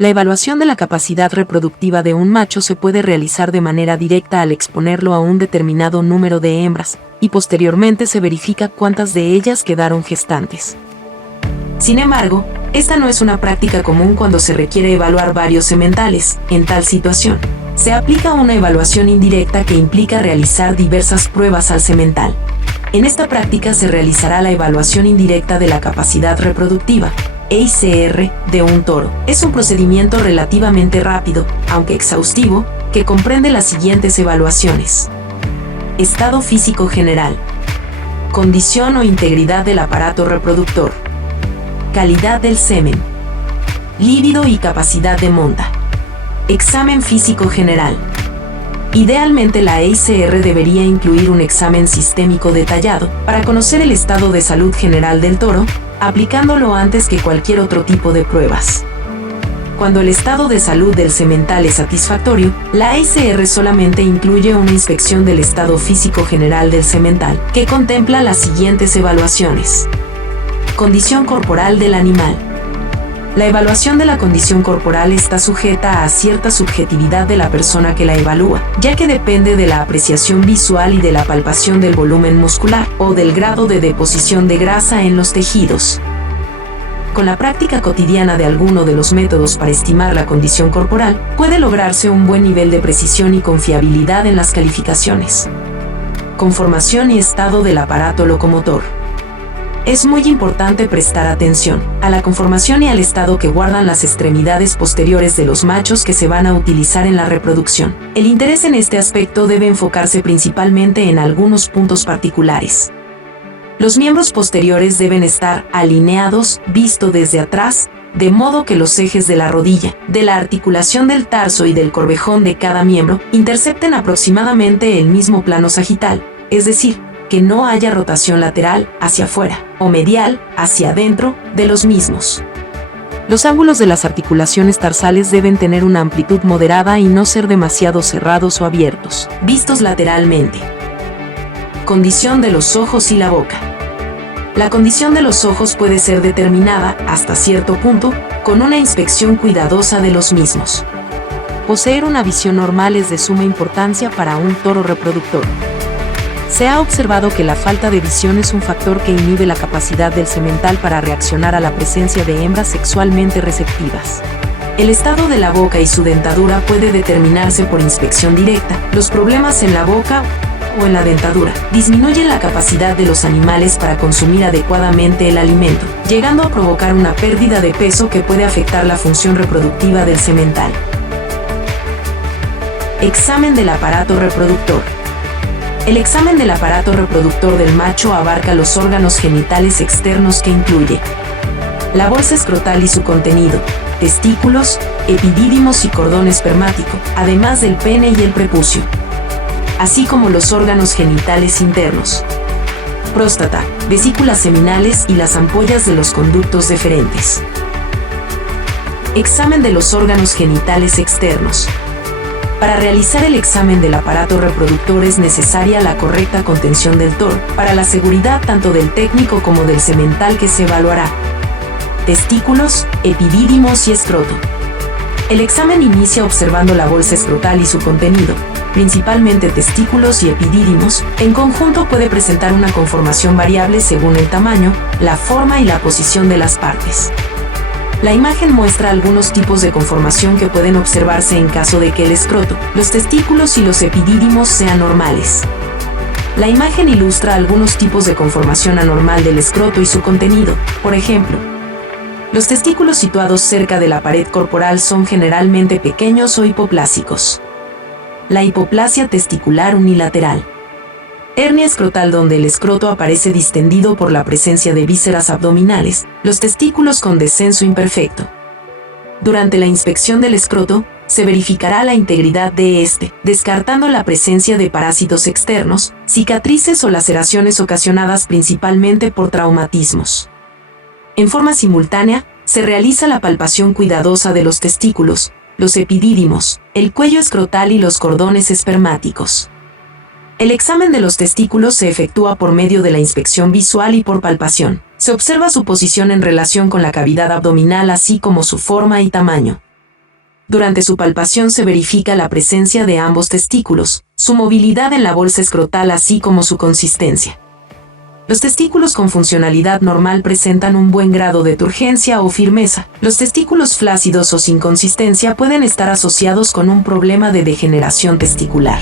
La evaluación de la capacidad reproductiva de un macho se puede realizar de manera directa al exponerlo a un determinado número de hembras, y posteriormente se verifica cuántas de ellas quedaron gestantes. Sin embargo, esta no es una práctica común cuando se requiere evaluar varios sementales. En tal situación, se aplica una evaluación indirecta que implica realizar diversas pruebas al semental. En esta práctica se realizará la evaluación indirecta de la capacidad reproductiva, EICR, de un toro. Es un procedimiento relativamente rápido, aunque exhaustivo, que comprende las siguientes evaluaciones: estado físico general, condición o integridad del aparato reproductor, calidad del semen, líbido y capacidad de monta. Examen físico general. Idealmente la EICR debería incluir un examen sistémico detallado para conocer el estado de salud general del toro, aplicándolo antes que cualquier otro tipo de pruebas. Cuando el estado de salud del semental es satisfactorio, la EICR solamente incluye una inspección del estado físico general del semental, que contempla las siguientes evaluaciones. Condición corporal del animal. La evaluación de la condición corporal está sujeta a cierta subjetividad de la persona que la evalúa, ya que depende de la apreciación visual y de la palpación del volumen muscular o del grado de deposición de grasa en los tejidos. Con la práctica cotidiana de alguno de los métodos para estimar la condición corporal, puede lograrse un buen nivel de precisión y confiabilidad en las calificaciones. Conformación y estado del aparato locomotor. Es muy importante prestar atención a la conformación y al estado que guardan las extremidades posteriores de los machos que se van a utilizar en la reproducción. El interés en este aspecto debe enfocarse principalmente en algunos puntos particulares. Los miembros posteriores deben estar alineados, visto desde atrás, de modo que los ejes de la rodilla, de la articulación del tarso y del corvejón de cada miembro intercepten aproximadamente el mismo plano sagital, es decir, que no haya rotación lateral hacia afuera o medial hacia adentro de los mismos. Los ángulos de las articulaciones tarsales deben tener una amplitud moderada y no ser demasiado cerrados o abiertos, vistos lateralmente. Condición de los ojos y la boca. La condición de los ojos puede ser determinada, hasta cierto punto, con una inspección cuidadosa de los mismos. Poseer una visión normal es de suma importancia para un toro reproductor. Se ha observado que la falta de visión es un factor que inhibe la capacidad del semental para reaccionar a la presencia de hembras sexualmente receptivas. El estado de la boca y su dentadura puede determinarse por inspección directa. Los problemas en la boca o en la dentadura disminuyen la capacidad de los animales para consumir adecuadamente el alimento, llegando a provocar una pérdida de peso que puede afectar la función reproductiva del semental. Examen del aparato reproductor. El examen del aparato reproductor del macho abarca los órganos genitales externos que incluye la bolsa escrotal y su contenido, testículos, epidídimos y cordón espermático, además del pene y el prepucio, así como los órganos genitales internos, próstata, vesículas seminales y las ampollas de los conductos deferentes. Examen de los órganos genitales externos. Para realizar el examen del aparato reproductor es necesaria la correcta contención del toro, para la seguridad tanto del técnico como del semental que se evaluará. Testículos, epidídimos y escroto. El examen inicia observando la bolsa escrotal y su contenido, principalmente testículos y epidídimos. En conjunto puede presentar una conformación variable según el tamaño, la forma y la posición de las partes. La imagen muestra algunos tipos de conformación que pueden observarse en caso de que el escroto, los testículos y los epidídimos sean normales. La imagen ilustra algunos tipos de conformación anormal del escroto y su contenido. Por ejemplo, los testículos situados cerca de la pared corporal son generalmente pequeños o hipoplásicos. La hipoplasia testicular unilateral. Hernia escrotal donde el escroto aparece distendido por la presencia de vísceras abdominales, los testículos con descenso imperfecto. Durante la inspección del escroto, se verificará la integridad de este, descartando la presencia de parásitos externos, cicatrices o laceraciones ocasionadas principalmente por traumatismos. En forma simultánea, se realiza la palpación cuidadosa de los testículos, los epidídimos, el cuello escrotal y los cordones espermáticos. El examen de los testículos se efectúa por medio de la inspección visual y por palpación. Se observa su posición en relación con la cavidad abdominal así como su forma y tamaño. Durante su palpación se verifica la presencia de ambos testículos, su movilidad en la bolsa escrotal así como su consistencia. Los testículos con funcionalidad normal presentan un buen grado de turgencia o firmeza. Los testículos flácidos o sin consistencia pueden estar asociados con un problema de degeneración testicular.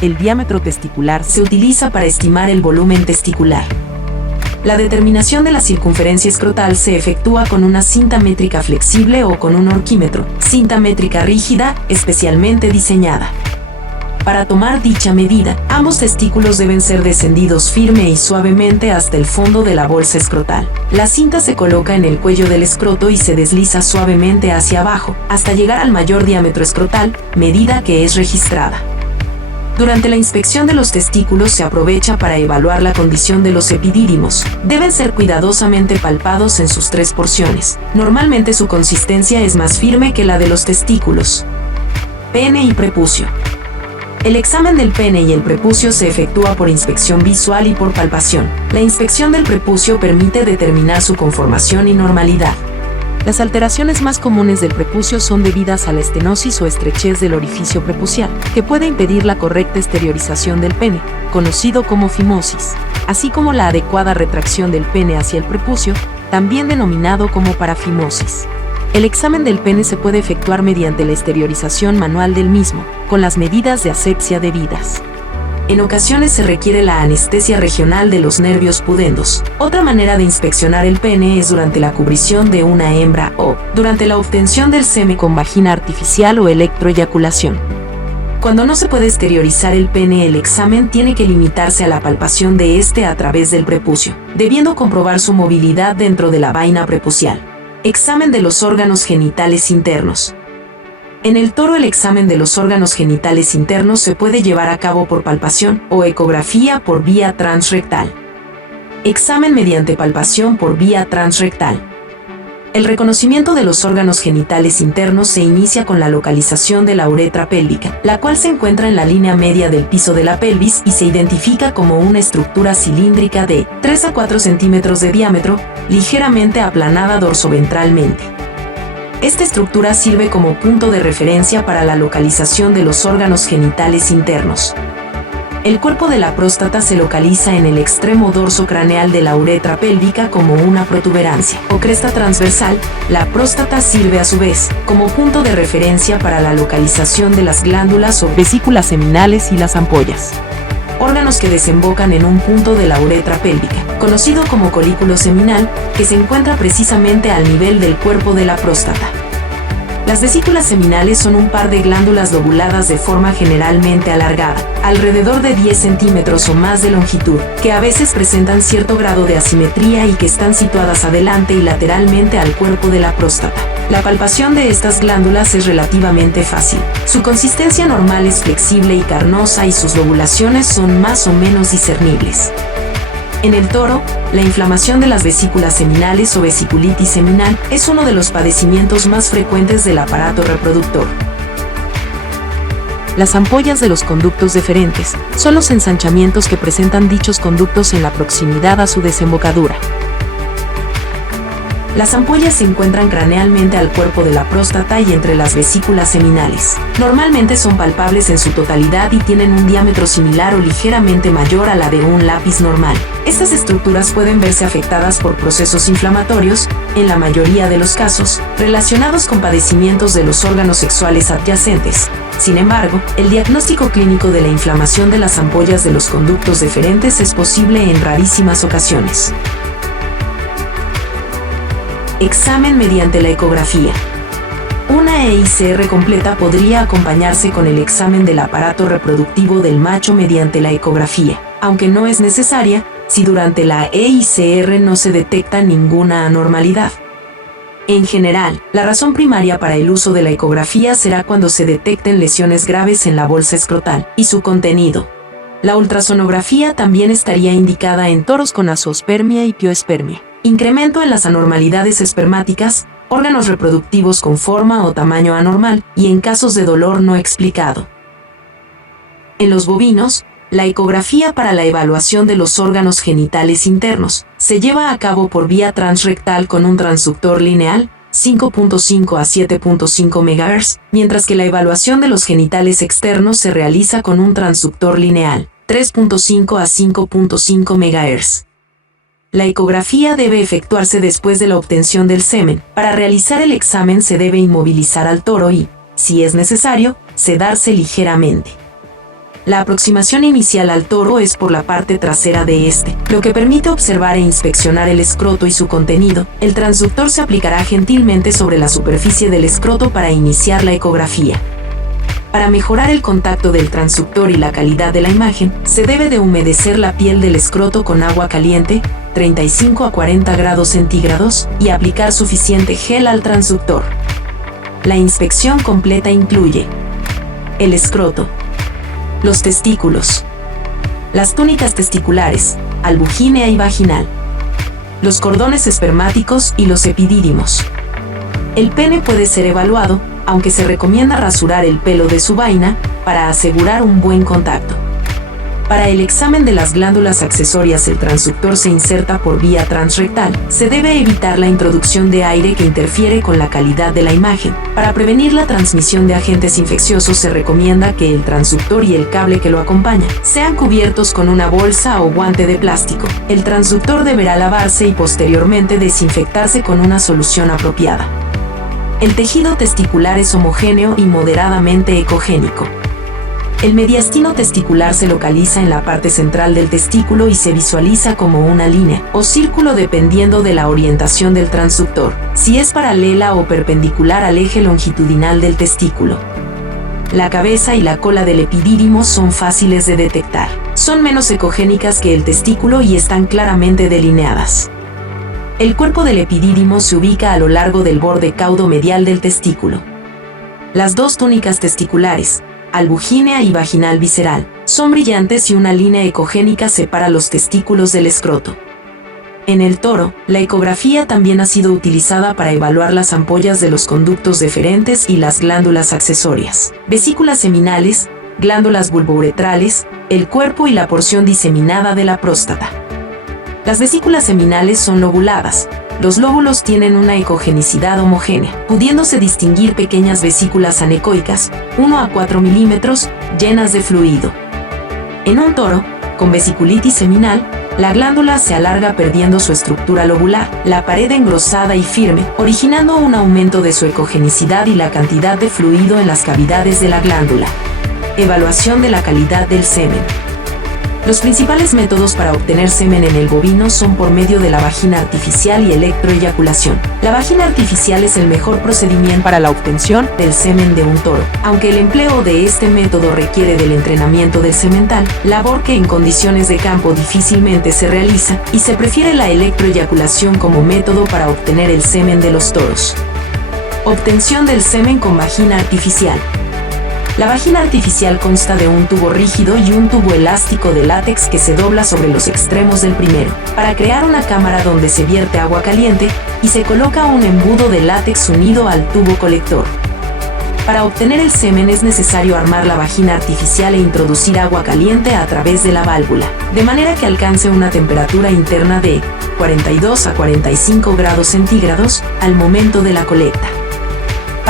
El diámetro testicular se utiliza para estimar el volumen testicular. La determinación de la circunferencia escrotal se efectúa con una cinta métrica flexible o con un horquímetro, cinta métrica rígida, especialmente diseñada. Para tomar dicha medida, ambos testículos deben ser descendidos firme y suavemente hasta el fondo de la bolsa escrotal. La cinta se coloca en el cuello del escroto y se desliza suavemente hacia abajo, hasta llegar al mayor diámetro escrotal, medida que es registrada. Durante la inspección de los testículos se aprovecha para evaluar la condición de los epidídimos. Deben ser cuidadosamente palpados en sus 3 porciones. Normalmente su consistencia es más firme que la de los testículos. Pene y prepucio. El examen del pene y el prepucio se efectúa por inspección visual y por palpación. La inspección del prepucio permite determinar su conformación y normalidad. Las alteraciones más comunes del prepucio son debidas a la estenosis o estrechez del orificio prepucial, que puede impedir la correcta exteriorización del pene, conocido como fimosis, así como la adecuada retracción del pene hacia el prepucio, también denominado como parafimosis. El examen del pene se puede efectuar mediante la exteriorización manual del mismo, con las medidas de asepsia debidas. En ocasiones se requiere la anestesia regional de los nervios pudendos. Otra manera de inspeccionar el pene es durante la cubrición de una hembra o durante la obtención del semen con vagina artificial o electroeyaculación. Cuando no se puede exteriorizar el pene, el examen tiene que limitarse a la palpación de este a través del prepucio, debiendo comprobar su movilidad dentro de la vaina prepucial. Examen de los órganos genitales internos. En el toro, el examen de los órganos genitales internos se puede llevar a cabo por palpación o ecografía por vía transrectal. Examen mediante palpación por vía transrectal. El reconocimiento de los órganos genitales internos se inicia con la localización de la uretra pélvica, la cual se encuentra en la línea media del piso de la pelvis y se identifica como una estructura cilíndrica de 3 a 4 centímetros de diámetro, ligeramente aplanada dorsoventralmente. Esta estructura sirve como punto de referencia para la localización de los órganos genitales internos. El cuerpo de la próstata se localiza en el extremo dorso craneal de la uretra pélvica como una protuberancia o cresta transversal. La próstata sirve a su vez como punto de referencia para la localización de las glándulas o vesículas seminales y las ampollas. Órganos que desembocan en un punto de la uretra pélvica, conocido como colículo seminal, que se encuentra precisamente al nivel del cuerpo de la próstata. Las vesículas seminales son un par de glándulas lobuladas de forma generalmente alargada, alrededor de 10 centímetros o más de longitud, que a veces presentan cierto grado de asimetría y que están situadas adelante y lateralmente al cuerpo de la próstata. La palpación de estas glándulas es relativamente fácil. Su consistencia normal es flexible y carnosa y sus lobulaciones son más o menos discernibles. En el toro, la inflamación de las vesículas seminales o vesiculitis seminal es uno de los padecimientos más frecuentes del aparato reproductor. Las ampollas de los conductos deferentes son los ensanchamientos que presentan dichos conductos en la proximidad a su desembocadura. Las ampollas se encuentran cranealmente al cuerpo de la próstata y entre las vesículas seminales. Normalmente son palpables en su totalidad y tienen un diámetro similar o ligeramente mayor a la de un lápiz normal. Estas estructuras pueden verse afectadas por procesos inflamatorios, en la mayoría de los casos, relacionados con padecimientos de los órganos sexuales adyacentes. Sin embargo, el diagnóstico clínico de la inflamación de las ampollas de los conductos deferentes es posible en rarísimas ocasiones. Examen mediante la ecografía. Una EICR completa podría acompañarse con el examen del aparato reproductivo del macho mediante la ecografía, aunque no es necesaria si durante la EICR no se detecta ninguna anormalidad. En general, la razón primaria para el uso de la ecografía será cuando se detecten lesiones graves en la bolsa escrotal y su contenido. La ultrasonografía también estaría indicada en toros con azoospermia y pioespermia. Incremento en las anormalidades espermáticas, órganos reproductivos con forma o tamaño anormal y en casos de dolor no explicado. En los bovinos, la ecografía para la evaluación de los órganos genitales internos se lleva a cabo por vía transrectal con un transductor lineal, 5.5 a 7.5 MHz, mientras que la evaluación de los genitales externos se realiza con un transductor lineal, 3.5 a 5.5 MHz. La ecografía debe efectuarse después de la obtención del semen. Para realizar el examen se debe inmovilizar al toro y, si es necesario, sedarse ligeramente. La aproximación inicial al toro es por la parte trasera de este, lo que permite observar e inspeccionar el escroto y su contenido. El transductor se aplicará gentilmente sobre la superficie del escroto para iniciar la ecografía. Para mejorar el contacto del transductor y la calidad de la imagen, se debe de humedecer la piel del escroto con agua caliente, 35 a 40 grados centígrados, y aplicar suficiente gel al transductor. La inspección completa incluye el escroto, los testículos, las túnicas testiculares, albugínea y vaginal, los cordones espermáticos y los epidídimos. El pene puede ser evaluado, aunque se recomienda rasurar el pelo de su vaina para asegurar un buen contacto. Para el examen de las glándulas accesorias, el transductor se inserta por vía transrectal. Se debe evitar la introducción de aire que interfiere con la calidad de la imagen. Para prevenir la transmisión de agentes infecciosos, se recomienda que el transductor y el cable que lo acompaña sean cubiertos con una bolsa o guante de plástico. El transductor deberá lavarse y posteriormente desinfectarse con una solución apropiada. El tejido testicular es homogéneo y moderadamente ecogénico. El mediastino testicular se localiza en la parte central del testículo y se visualiza como una línea o círculo dependiendo de la orientación del transductor, si es paralela o perpendicular al eje longitudinal del testículo. La cabeza y la cola del epidídimo son fáciles de detectar. Son menos ecogénicas que el testículo y están claramente delineadas. El cuerpo del epidídimo se ubica a lo largo del borde caudo-medial del testículo. Las dos túnicas testiculares, albugínea y vaginal visceral, son brillantes y una línea ecogénica separa los testículos del escroto. En el toro, la ecografía también ha sido utilizada para evaluar las ampollas de los conductos deferentes y las glándulas accesorias, vesículas seminales, glándulas bulbouretrales, el cuerpo y la porción diseminada de la próstata. Las vesículas seminales son lobuladas. Los lóbulos tienen una ecogenicidad homogénea, pudiéndose distinguir pequeñas vesículas anecoicas, 1 a 4 milímetros, llenas de fluido. En un toro, con vesiculitis seminal, la glándula se alarga perdiendo su estructura lobular, la pared engrosada y firme, originando un aumento de su ecogenicidad y la cantidad de fluido en las cavidades de la glándula. Evaluación de la calidad del semen. Los principales métodos para obtener semen en el bovino son por medio de la vagina artificial y electroeyaculación. La vagina artificial es el mejor procedimiento para la obtención del semen de un toro. Aunque el empleo de este método requiere del entrenamiento del semental, labor que en condiciones de campo difícilmente se realiza, y se prefiere la electroeyaculación como método para obtener el semen de los toros. Obtención del semen con vagina artificial. La vagina artificial consta de un tubo rígido y un tubo elástico de látex que se dobla sobre los extremos del primero, para crear una cámara donde se vierte agua caliente y se coloca un embudo de látex unido al tubo colector. Para obtener el semen es necesario armar la vagina artificial e introducir agua caliente a través de la válvula, de manera que alcance una temperatura interna de 42 a 45 grados centígrados al momento de la colecta.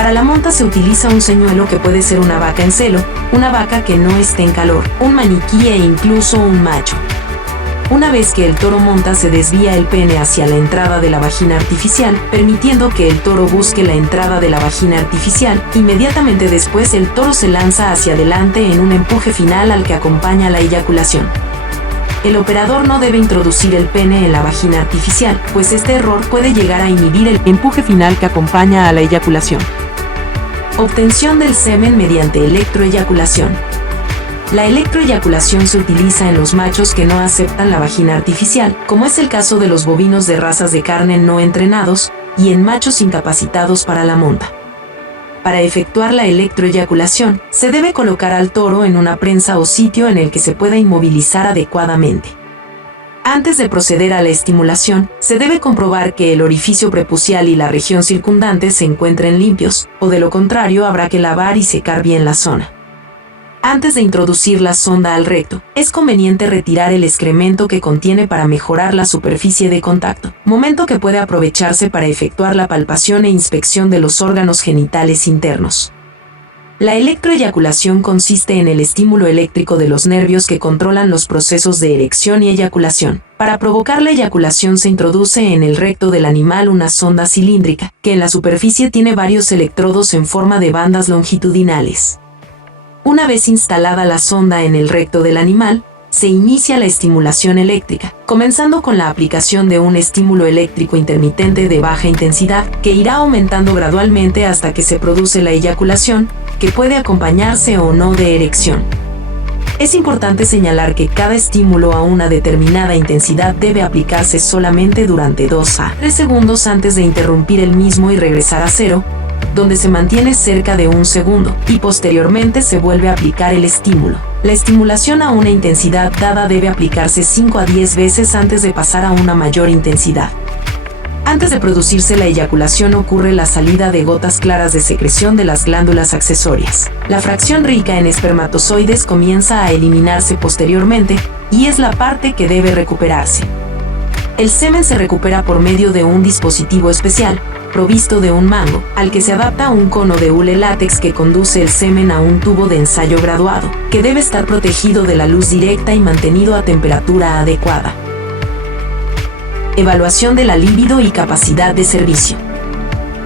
Para la monta se utiliza un señuelo que puede ser una vaca en celo, una vaca que no esté en calor, un maniquí e incluso un macho. Una vez que el toro monta, se desvía el pene hacia la entrada de la vagina artificial, permitiendo que el toro busque la entrada de la vagina artificial. Inmediatamente después, el toro se lanza hacia adelante en un empuje final al que acompaña la eyaculación. El operador no debe introducir el pene en la vagina artificial, pues este error puede llegar a inhibir el empuje final que acompaña a la eyaculación. Obtención del semen mediante electroeyaculación. La electroeyaculación se utiliza en los machos que no aceptan la vagina artificial, como es el caso de los bovinos de razas de carne no entrenados, y en machos incapacitados para la monta. Para efectuar la electroeyaculación, se debe colocar al toro en una prensa o sitio en el que se pueda inmovilizar adecuadamente. Antes de proceder a la estimulación, se debe comprobar que el orificio prepucial y la región circundante se encuentren limpios, o de lo contrario habrá que lavar y secar bien la zona. Antes de introducir la sonda al recto, es conveniente retirar el excremento que contiene para mejorar la superficie de contacto, momento que puede aprovecharse para efectuar la palpación e inspección de los órganos genitales internos. La electroeyaculación consiste en el estímulo eléctrico de los nervios que controlan los procesos de erección y eyaculación. Para provocar la eyaculación se introduce en el recto del animal una sonda cilíndrica, que en la superficie tiene varios electrodos en forma de bandas longitudinales. Una vez instalada la sonda en el recto del animal, se inicia la estimulación eléctrica, comenzando con la aplicación de un estímulo eléctrico intermitente de baja intensidad, que irá aumentando gradualmente hasta que se produce la eyaculación, que puede acompañarse o no de erección. Es importante señalar que cada estímulo a una determinada intensidad debe aplicarse solamente durante 2 a 3 segundos antes de interrumpir el mismo y regresar a cero, donde se mantiene cerca de 1 segundo, y posteriormente se vuelve a aplicar el estímulo. La estimulación a una intensidad dada debe aplicarse 5 a 10 veces antes de pasar a una mayor intensidad. Antes de producirse la eyaculación ocurre la salida de gotas claras de secreción de las glándulas accesorias. La fracción rica en espermatozoides comienza a eliminarse posteriormente, y es la parte que debe recuperarse. El semen se recupera por medio de un dispositivo especial, provisto de un mango, al que se adapta un cono de hule látex que conduce el semen a un tubo de ensayo graduado, que debe estar protegido de la luz directa y mantenido a temperatura adecuada. Evaluación de la libido y capacidad de servicio.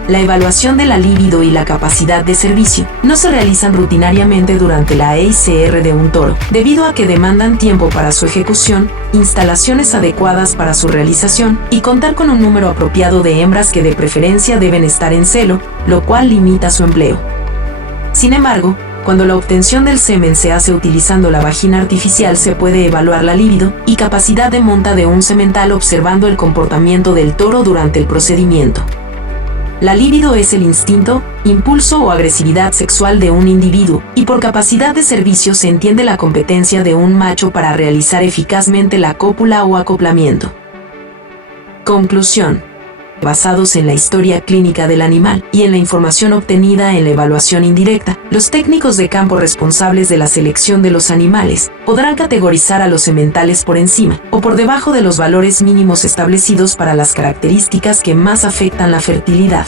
La evaluación de la libido y la capacidad de servicio no se realizan rutinariamente durante la EICR de un toro, debido a que demandan tiempo para su ejecución, instalaciones adecuadas para su realización y contar con un número apropiado de hembras que de preferencia deben estar en celo, lo cual limita su empleo. Sin embargo, cuando la obtención del semen se hace utilizando la vagina artificial se puede evaluar la libido y capacidad de monta de un semental observando el comportamiento del toro durante el procedimiento. La libido es el instinto, impulso o agresividad sexual de un individuo, y por capacidad de servicio se entiende la competencia de un macho para realizar eficazmente la cópula o acoplamiento. Conclusión. Basados en la historia clínica del animal y en la información obtenida en la evaluación indirecta, los técnicos de campo responsables de la selección de los animales podrán categorizar a los sementales por encima o por debajo de los valores mínimos establecidos para las características que más afectan la fertilidad.